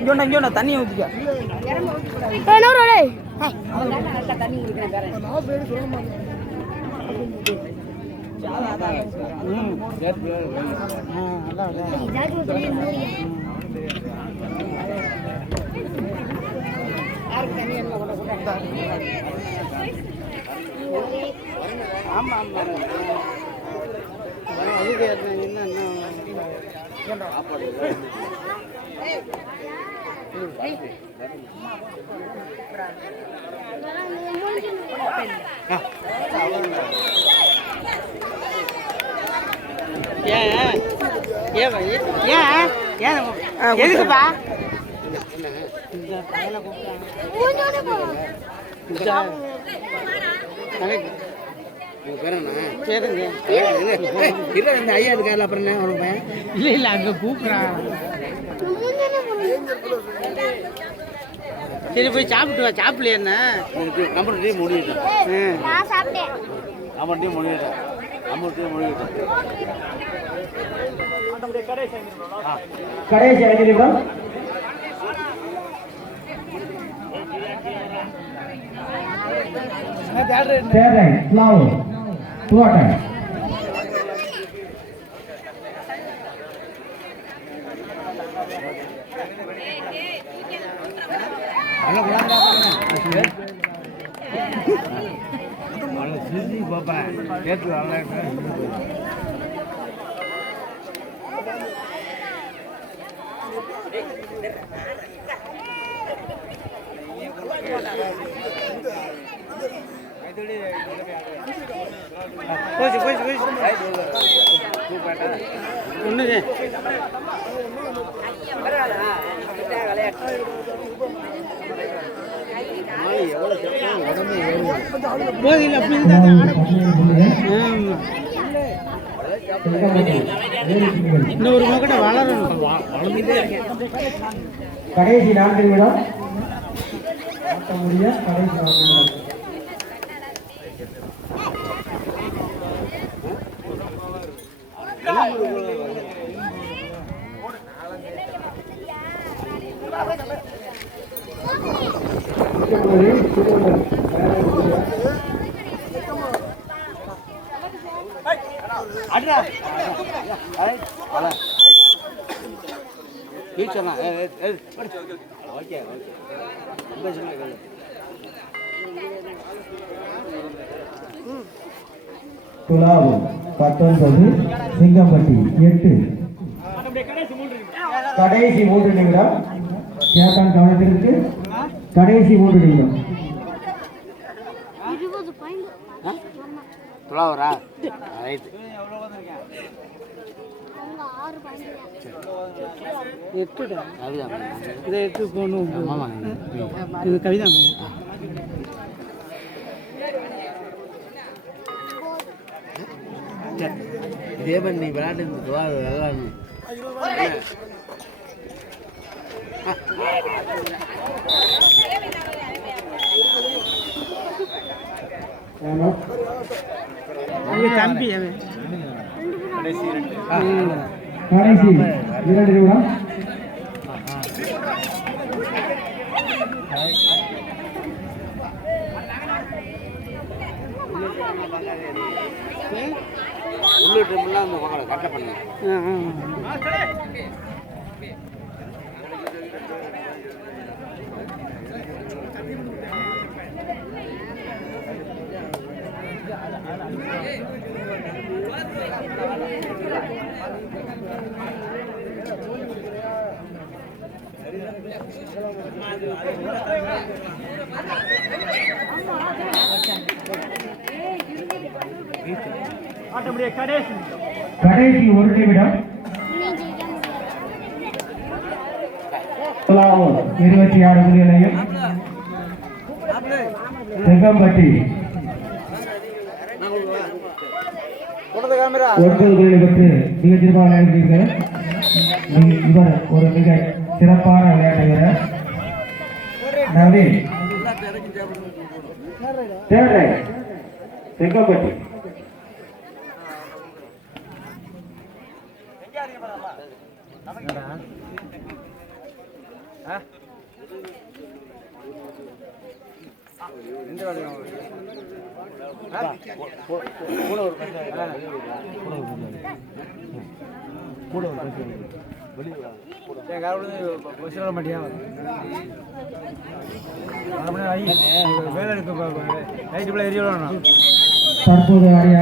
இங்கோண்ணா தண்ணி ஊற்றிக்க. தண்ணி ஆமா ஆமா அதுக்கு என்ன எதுக்குப்பா ஐயா இருக்காரு அப்புறம் என்ன இல்லை இல்லை அங்கே கூப்பிட்றான். சரி போய் சாப்பிட்டு வா. சாப்பிடல என்ன நம்பர் டீ முடிவிட்டேன். நம்பர் டீ முடிவிட்டேன். நம்பர் டீ முடிவிட்டேன். கடைசி 5 நிமிடம். தேவை ஃப்ளவர் புரோட்டா பாப்பா கேட்டு போச்சு ஒண்ணுது போதில்லை அப்படி இன்னொரு மகட வளரணும். கடைசி 4 நிமிடம். முடிய கடைசி 4 நிமிடம். துலாவு 19, சிங்கம்பட்டி 8. கடைசி 3 நிமிடம். கேப்டன் கவனத்திற்கு. கடைசி 3 நிமிடம். துலாவரா ரைட் எட்டுடா இதை எடுத்து போகணும். ஆமாம் இது கவிதா இதே மாதிரி நீ விளையாட்டு விளையாடணும். தம்பி கடைசி 2 நிமிடம். உள்ளிட்டு அந்த மக்களை கட்ட பண்ண கடைசி 1 நிமிடம். 26 புள்ளிகளையும் செங்கம்பட்டி 9 புள்ளிகளை பெற்று மிக சிறப்பாக விளையாடுகிறீர்கள். இவர் ஒரு மிக சிறப்பான விளையாட்டு வீரர். நவீன் செங்கம்பட்டி கூட ஒரு பஸ் கூட ஒரு பஸ் வெளியே வர மாட்டியா வேலை இருக்கு நைட்டு எரிய தற்போது ஆடிய